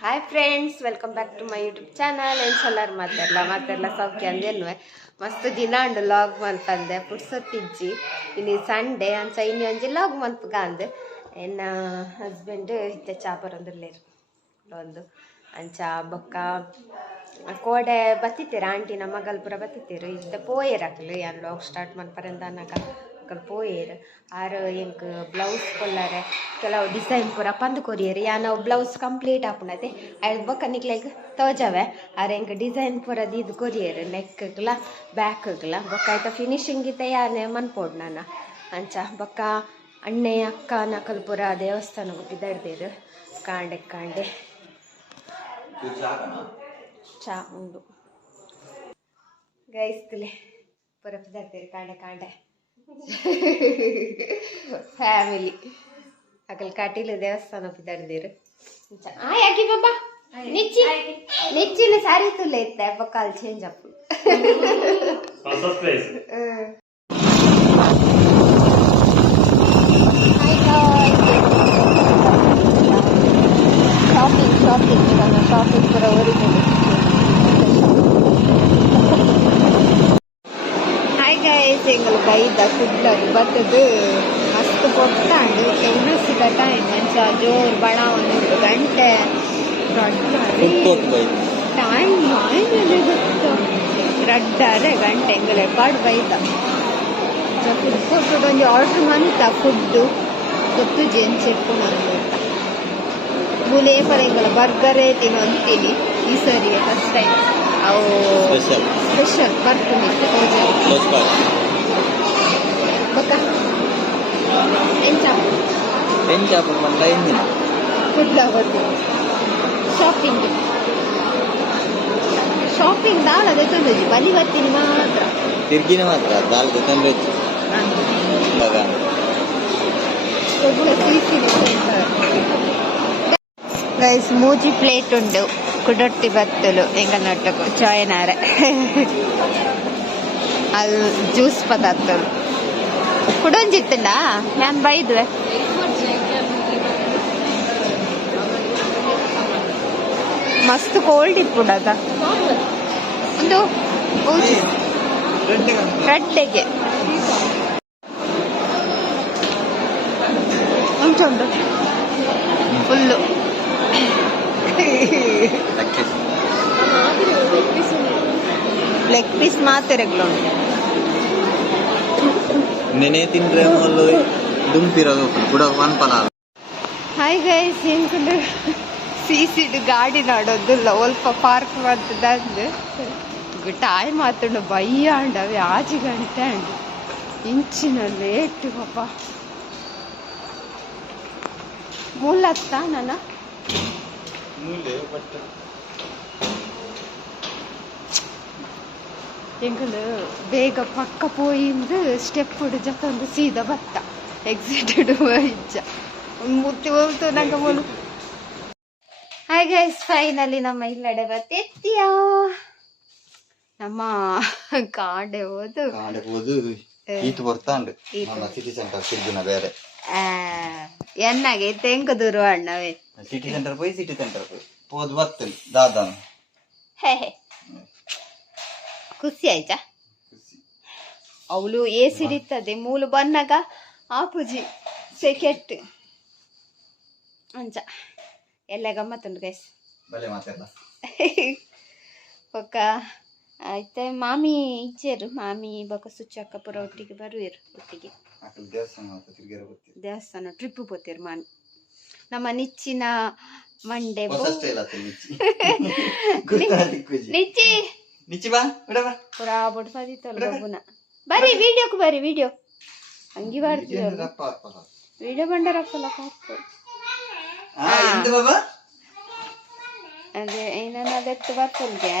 Hi friends, welcome back to my YouTube channel. ಎನ್ಸಲ್ಲಾರು ಮಾತಾಡಲ್ಲ ಸೌಖ್ಯ ಅಂದೇನು ಮಸ್ತ್ ದಿನ ಉಂಡು ಲಾಗ್ ಮಲ್ಪಂದೆ ಪುಡ್ಸೊತ್ತಿಜ್ಜಿ ಇನ್ನು ಸಂಡೇ ಅಂಚ ಇನ್ನು ಒಂಜಿ ಲಾಗ್ ಮಲ್ಪಗಾಂದು ಎನ್ನ ಹಸ್ಬೆಂಡ್ ಇತ್ತೆ ಚಾಪರೊಂದುಲ್ಲೇರು ಒಂದು ಅಂಚ ಬೊಕ್ಕ ಕೋಡೆ ಬತ್ತಿತ್ತೀರ ಆಂಟಿನ ಮಗಲ್ ಪೂರ ಬತ್ತಿತ್ತೀರು ಇತ್ತೆ ಪೋಯೇರಕ್ಲು ಯಾನ್ ಲಾಗ್ ಸ್ಟಾರ್ಟ್ ಮನ್ಪರೆಂದ ಅನ್ನಕ ಅಕ್ಕಲ್ ಪೋಯೇರು ಆರು ಎಂಕ್ ಬ್ಲೌಸ್ ಕೊಲ್ಲರೆ ಕೆಲವು ಡಿಸೈನ್ ಪೂರ ಪಂದು ಕೊರಿಯರು ಯಾನು ಬ್ಲೌಸ್ ಕಂಪ್ಲೀಟ್ ಆಪುಣತೆ ಅದು ಬೊಕ್ಕ ನಿಕ್ಲೆಗ್ ತೋಜವೆ ಆರು ಎಂಕ್ ಡಿಸೈನ್ ಪೂರದ್ದು ಇದು ಕೊರಿಯರು ನೆಕ್ಗ್ಲ ಬ್ಯಾಕ್ಗ್ಲ ಬೊಕ್ಕ ಆಯ್ತ ಫಿನಿಶಿಂಗ್ ಇತ್ತೆ ಯಾನೆ ಮನ್ಪೋಡು ನಾನು ಅಂಚ ಬೊಕ್ಕ ಅಣ್ಣೆ ಅಕ್ಕ ನಕಲ್ ಪೂರ ದೇವಸ್ಥಾನಕ್ಕೆ ಬಿದ್ದಾಡ್ದೇರು ಕಾಂಡೆ ಚಾ ಉಂಡು ಗೈಸ್ತಲೆ ಪೂರ ಬಿದ್ದಾಡ್ತೇವೆ ಕಾಂಡೆ ಫ್ಯಾಮಿಲಿ ಅಕಲ್ ಕಾಟಿಲು ದೇವಸ್ಥಾನ ಬಿದ್ದಾಡ್ದೇರು ಯಾಕಿ ಬಾಬಾ ನಿಚ್ಚಿನ ಸಾರಿ ತುಲ್ಲ ಇತ್ತೆ ಬೊಕ್ಕಾಲ್ ಚೇಂಜ್ ಅಪ್ಪು ಶಾಪಿಂಗ್ ಪೂರ ಹಾಯ್ ಗೈಸ್ ಎಂಗಲ್ ಬೈದ ಫುಡ್ ಬತ್ತದು ಮಸ್ತ್ ಕೊಟ್ಟಾಂಡು ಎಣ್ಣೆ ಸಿಗ ಟೈಮ್ ಮಂಚ ಜೋರು ಬಣ 1 ಗಂಟೆ ಟೈಮ್ ಗೊತ್ತು ರಡ್ಡರೆ ಗಂಟೆ ಎಂಗಲೆ ಪಾಡು ಬೈದ ಫುಡ್ ಕೊಟ್ಟು ಒಂದು ಆರ್ಡ್ರ್ ಮಂತ ಫುಡ್ಡು ಗೊತ್ತು ಜೆನ್ಸೆಟ್ಟು ನಂದು ಮೂಲೆ ಪರಂಗಲ ಬರ್ಗರೇ ತಿನ್ನೊಂತೀನಿ ಈ ಸರಿ ಫಸ್ಟ್ ಟೈಮ್ ಅವು ಸ್ಪೆಷಲ್ ಬರ್ಕೊಂಡಿತ್ತು ಬೊಕ್ಕ ಎಂಚಾಪು ಮಲ್ಲ ಎಂದಿನ ಫುಡ್ ಅವತ್ತು ಶಾಪಿಂಗ್ ದಾಳದ ತಂದೋಜಿ ಬಲಿ ಬರ್ತೀನಿ ಮಾತ್ರ ತಿರ್ಗಿನ ಮಾತ್ರ ದಾಳದ ತಂದೋಜಿ ಗೈಸ್ ಮೂಜಿ ಪ್ಲೇಟ್ ಉಂಡು ಕುಡೊಟ್ಟಿ ಬತ್ತಲು ಎಂಗಲ್ ನೊಟ್ಟಕು ಚಾಯ್ನಾರೆ ಅದು ಜ್ಯೂಸ್ ಪದಾರ್ಥಲು ಕುಡೊಂಜಿತ್ತಂಡ ನಾನು ಬೈದ್ವೆ ಮಸ್ತ್ ಕೋಲ್ಡ್ ಇಪ್ಪುಂಡದ ಒಂದು ರಡ್ಡೆಗೆ ಉಂಟುಂಡು ಫುಲ್ಲು ಲೆಗ್ ಪೀಸ್ ಮಾತೆರೆಗ್ಲು ನೆನೆ ತಿಂದ್ರೆ ದುಂಪಿರೋದು ಕೂಡ ಒನ್ಪಲ. ಹಾಯ್ ಗೈಸ್ ಎಂಕುಂಡು ಸೀಸಿಡ್ ಗಾಡಿ ನಾಡೋದಿಲ್ಲ ಒಲ್ಪ ಪಾರ್ಕ್ ಮಾಡ್ತದಂದು ಟಾಯ್ ಮಾತುಂಡು ಬಯ್ಯ ಅಂಡ ಅವೆ ಆಜಿ ಗಂಟೆ ಅಂಡು ಇಂಚಿನ ಲೇಟ್ ಪಾಪ ಮೂಲತ್ತ ನನ್ನ ಎಂಕಲು ಬೇಗ ಪಕ್ಕ ಪೋಯಿಂದು ಸ್ಟೆಪ್ ಜೊತ್ತೊಂದು ಸೀದಾ ಬತ್ತ ಎಕ್ಸಿಟೆಡ್ ಇಜ್ಜ ಮುತ್ತಿ ಹೋಗ್ತು ನಂಗೆ ಮೂಲು. ಹಾಯ್ ಗೈಸ್, ಫೈನಲಿ ನಮ್ಮ ಇಲ್ಲಡೆ ಬತ್ತೆತ್ತಿಯ ನಮ್ಮ ಕಾಡೆ ಹೋದು ಈತು ಬರ್ತಾಂಡು ಸಿಟಿ ಸೆಂಟರ್ ಸಿರ್ಗಿನ ಬೇರೆ ಎನ್ನಾಗೆ ತೆಂಕ ದೂರ ಅಣ್ಣವೇ ಸಿಟಿ ಸೆಂಟರ್ ಹೋದ್ ಬರ್ತೇನೆ ದಾದಾನು ಹೇ ಖುಷಿ ಆಯ್ತಾ ಅವಳು ಸಿಡಿತದೆ ಮೂಲು ಬನ್ನಾಗ ಆಪುಜಿ ಸೆಕೆಟ್ ಅಂಚ ಎಲ್ಲ ಗಮ್ಮತ್ತುಂಟು ಗೈಸ್ ಒಕ್ಕ ಆಯ್ತ ಮಾಮಿ ಇಚ್ಚೇರು ಮಾಮಿ ಬೊಕ್ಕ ಸುಚ್ಚಕ್ಕ ಪುರ ಒಟ್ಟಿಗೆ ಬರುವೇರು ಒಟ್ಟಿಗೆ ದೇವಸ್ಥಾನ ಟ್ರಿಪ್ ಹೋಗ್ತೀರು ಮಾಮಿ ನಮ್ಮ ನಿಚ್ಚಿನ ಮಂಡೆ ಪುರಾ ಬುಡ್ಸದಿತ್ತಲ್ಲ ಬಬ್ಬುನ ಬರ್ರಿ ವಿಡಿಯೋಕ್ಕೆ ಬರ್ರಿ ವಿಡಿಯೋ ಹಂಗಿ ಮಾಡ್ತೀವಿ ವಿಡಿಯೋ ಬಂಡರಪ್ಪಲ್ಲ ಅದೇ ಏನನ್ನ ಅದಕ್ಕೆ ಬರ್ತಲ್ಗೆ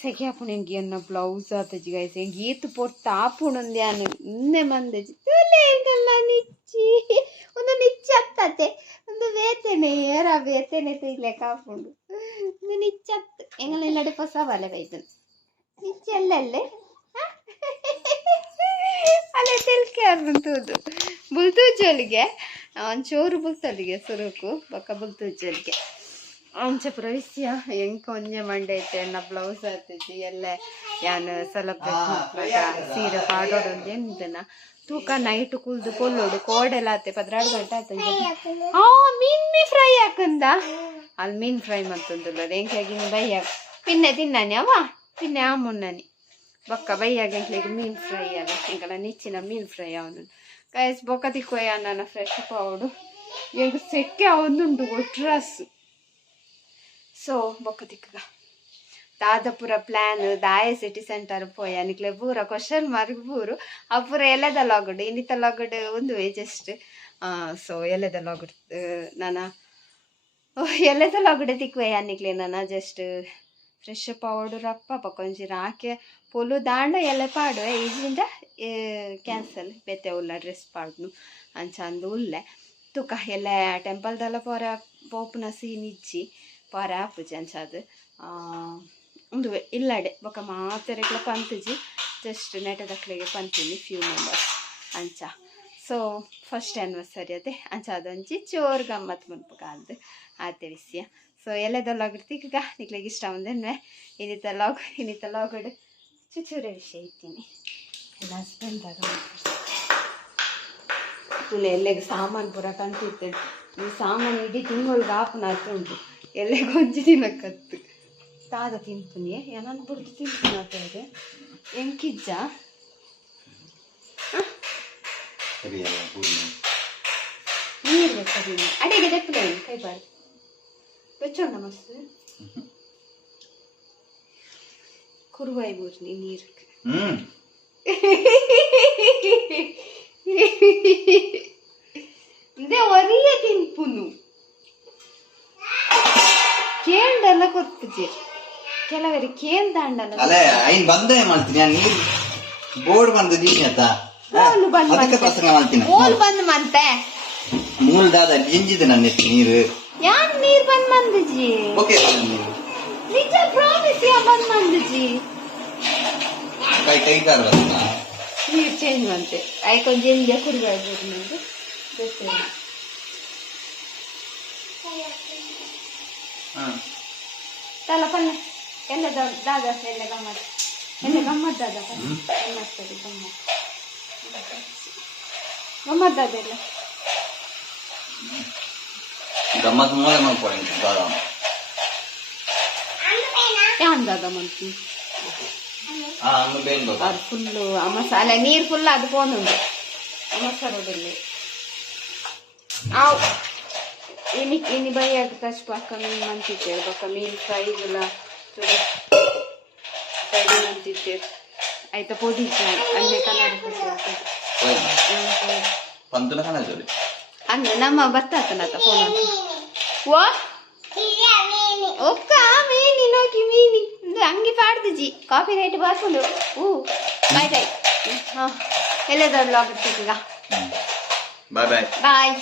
ಸೆಕೆ ಹಾಪುಣ ಹೆಂಗೆ ಅನ್ನ ಬ್ಲೌಸ್ ಆತಜಿ ಗೈಸ್ ಹೆಂಗೆ ಈತು ಪೊಟ್ಟು ಆಪುಣಂದು ಯಾನು ಇನ್ನೆ ಮಂದಜಿ ತುಲೆ ಹೆಂಗಲ್ಲ ನಿಚ್ಚಿ ಒಂದು ನಿಚ್ಚಿ ಹತ್ತತೆ ಒಂದು ವೇತನೆ ಏರ ವೇತನೆ ತೆಗಿಲೆಕ್ಕ ಹಾಪುಂಡು ಒಂದು ನಿಚ್ಚಿ ಹತ್ತು ಹೆಂಗಲ್ಲ ಇಲ್ಲಡೆ ಹೊಸ ಬಲೆ ಬೈತನು ನಿಚ್ಚಿ ಅಲ್ಲಲ್ಲೇ ಅಲ್ಲೇ ತಿಳ್ಕೆ ಅರ್ಬಂತುದು ಬುಲ್ತು ಜೋಲಿಗೆ ಒಂಚೂರು ಬುಲ್ತಲ್ಲಿಗೆ ಸುರುಕು ಬೊಕ್ಕ ಬುಲ್ತುಜ್ಜಲ್ಗೆ ಅಂಚ ಪ್ರವಿಸ್ಯ ಹೆಂಗೆ ಒಂಜೆ ಮಂಡೆ ಐತೆ ನಾ ಬ್ಲೌಸ್ ಹಾತಿದ್ದಿ ಎಲ್ಲ ಯಾನು ಸೆಲೆಬ್ರೇಟ್ ಸೀರೆ ಪಾಡೋಡು ಎಂದನ ತೂಕ ನೈಟ್ ಕುಲ್ದು ಪೊಲ್ಲೋಡು ಕೋಡೆಲ್ಲ ಆತೆ 16 ಗಂಟೆ ಆಯ್ತು ಮೀನ್ ಫ್ರೈ ಹಾಕಂದ ಅಲ್ಲಿ ಮೀನ್ ಫ್ರೈ ಮತ್ತೊಂದುಲ್ಲ ಹೆಂಗಾಗಿ ಬೈಯ ಪಿನ್ನೆ ತಿನ್ನಾನಿ ಅವ ಪಿನ್ನೆ ಆ ಮುನ್ನನಿ ಬೊಕ್ಕ ಬೈಯಾಗಂಟ್ಲಿಗೆ ಮೀನ್ ಫ್ರೈ ಅಲ್ಲ ಹಿಂಗಲ್ಲ ನಿಚ್ಚಿನ ಮೀನ್ ಫ್ರೈ ಅವನು ಗೈಸ್ ಬೊಕ್ಕ ತಿಕ್ಕೋಯ ನನ್ನ ಫ್ರೆಶ್ ಪೌಡು ಹೆಂಗೆ ಸೆಕ್ಕೆ ಅವನುಂಟು ಡ್ರೆಸ್ ಸೊ ಬೊಕ್ಕ ತಿಕ್ಕ ದಾದ ಪೂರ ಪ್ಲಾನ್ ದಾಯ ಸಿಟಿ ಸೆಂಟರ್ ಪೋಯ ನಿಕ್ಲೆ ಪೂರ ಕ್ವಶನ್ ಮಾರ್ಕ್ ಪೂರು ಆ ಪೂರ ಎಲೆದ ಲಾಗಡ್ ಇನ್ನಿತ ಲಾಗಡ್ ಒಂದು ಜಸ್ಟ್ ಸೊ ಎಲೆದ ಲಾಗಡ್ ನಾನು ಎಲೆದ ಲಾಗಡ್ ತಿಕ್ಕೋಯ ನಿಕ್ಲೆ ನಾನು ಜಸ್ಟ್ ಫ್ರೆಶ್ ಪೌಡರ್ ಅಪ್ಪ ಕೊಂಚ ಹಾಕಿ ಪೊಲು ದಾಂಡ ಎಲ್ಲ ಪಾಡುವೆ ಈಜಿಂದ ಕ್ಯಾನ್ಸಲ್ ಬೆತ್ತೆ ಉಲ್ಲ ಡ್ರೆಸ್ ಪಾಡ್ನು ಅಂಚಂದ ಉಲ್ಲೆ ತುಕ ಎಲ್ಲ ಟೆಂಪಲ್ದೆಲ್ಲ ಪೋರ ಪೋಪುನ ಸೀನಿಜ್ಜಿ ಪೋರ ಆಪುಜಿ ಅಂಚದು ಒಂದು ಇಲ್ಲಡೆ ಬೊಕ್ಕ ಮಾತೆರೆಗ್ಲ ಪಂತುಜಿ ಜಸ್ಟ್ ನೆಟದಕ್ಲೆಗೆ ಪಂತೀನಿ ಫ್ಯೂ ಮೆಂಬರ್ಸ್ ಅಂಚ ಸೊ ಫಸ್ಟ್ ಆ್ಯನಿವರ್ಸರಿ ಅದೇ ಅಂಚ ಅದೊಂಚಿ ಚೋರು ಗಮ್ಮತ್ತು ಮುನ್ಪು ಕಾಲ್ದು ಆತೆ ವಿಷಯ ಸೊ ಎಲ್ಲದ ಲಾಗಿಡ್ತೀಗ ನಿಕ್ಲಿಗೆ ಇಷ್ಟ ಒಂದೇನೆ ಇನ್ನಿತ ಲಾಗಡ್ ಚೂಚೂರೆ ವಿಷಯ ಇತ್ತೀನಿ ಎಲ್ಲ ಹಸ್ಬೆಂಡ್ ತುಲೆ ಎಲ್ಲಿಗೆ ಸಾಮಾನು ಪೂರ ಕಂತಿರ್ತೇನೆ ಈ ಸಾಮಾನು ಇಡೀ ತಿಂಗಳಿಗೆ ಆಪನ ಉಂಟು ಎಲ್ಲಿಗೆ ಒಂಜಿ ದಿನಕ್ಕತ್ತು ತಾದ ತಿಂತೀನಿ ಏನನ್ನು ಬಿಡ್ದು ತಿಂತೀನಿ ಅಂತ ಎಂಕಿಜ್ಜ ನೀರು ಬೇಕಾದ ಅಡಿಗೆ ದೆಪ್ಪಲೆ ಕೈ ಬಾಡಿ ಬೆಚ್ಚೋಣ ಮಸ್ತ್ ಕುರುವಾಯಿ ಬೂರ್ನಿ ನೀರಕ್ಕೆ ಇದೇ ಒರಿಯ ತಿನ್ಪುನು ಕೇಂಡಲ್ಲ ಕೊರ್ಪುಜಿ ಕೆಲವರಿಗೆ ಕೇಂದಾಂಡಲ್ಲ ಅಲ್ಲ ಐನ್ ಬಂದೇ ಮಾಡ್ತೀನಿ ನೀರು ಬೋರ್ಡ್ ಬಂದು ದೀನತ ಅದಕ್ಕೆ ಪ್ರಸಂಗ ಮಾಡ್ತೀನಿ ಬೋಲ್ ಬಂದು ಮಂತೆ ಮೂಲ್ ದಾದ ಜಿಂಜಿದೆ ನನ್ನ ನೀರು ಯಾನ್ ನೀರ್ ಬಂದ್ ಮಂದಿಜಿ ಓಕೆ ನಿಜ ಪ್ರಾಮಿಸ್ ಯಾ ಬಂದ್ ಮಂದಿಜಿ ಕೈ ಕೈ ಕಾರಲ್ಲ ನೀರ್ ಚೇಂಜ್ ಮಂತೆ ಐ ಕೊಂಚ ಇಂಜೆ ಕುರುಗಾಯಿ ಬೋರ್ಡ್ ಮಂದು ಗೊತ್ತಿಲ್ಲ ತಲ ಪಲ್ಲೆ ಎಲ್ಲ ದಾದ ಎಲ್ಲ ಗಮ್ಮತ್ ದಾದ ಗಮ್ಮತ್ತದು ಗಮ್ಮತ್ ದಾದ ಎಲ್ಲ ಗಮ್ಮತ್ ಮೂಲೆ ಮಾಡ್ಕೊಡಿ ಯಾನ್ ದಾದ ಮಂತಿ ಅದು ಫುಲ್ಲು ಮಸಾಲೆ ನೀರು ಫುಲ್ ಅದು పోనుంది ಮಸಾಲದಲ್ಲಿ ಆವ್ ಇನಿ ಬೈಯಾಗ ಕಚ್ ಪಕ್ಕ ಮೀನು ಮಂತಿದ್ದೇವೆ ಪಕ್ಕ ಮೀನು ಫ್ರೈಗೆಲ್ಲ ಫ್ರೈ ಮಂತಿದ್ದೇವೆ ಆಯ್ತಾ ಪೊಡಿ ಅಲ್ಲೇ ಕನ್ನಡ ಅಂದ್ರೆ ನಮ್ಮ ಬರ್ತಾತನತ ಫೋನ್ ಓ ಒಕ್ಕ ಮೀನಿ ನೋಕಿ ಮೀನಿ ಅಂಗಿ ಪಾಡ್ದಿಜಿ ಕಾಫಿ ರೈಟ್ ಬರ್ಕೊಂಡು ಬಾಯ್ ಬಾಯ್ ಹಾ ಎಲ್ಲದೊಡ್ಲು ಆಗುತ್ತೆ ಈಗ ಬಾಯ್ ಬಾಯ್ ಬಾಯ್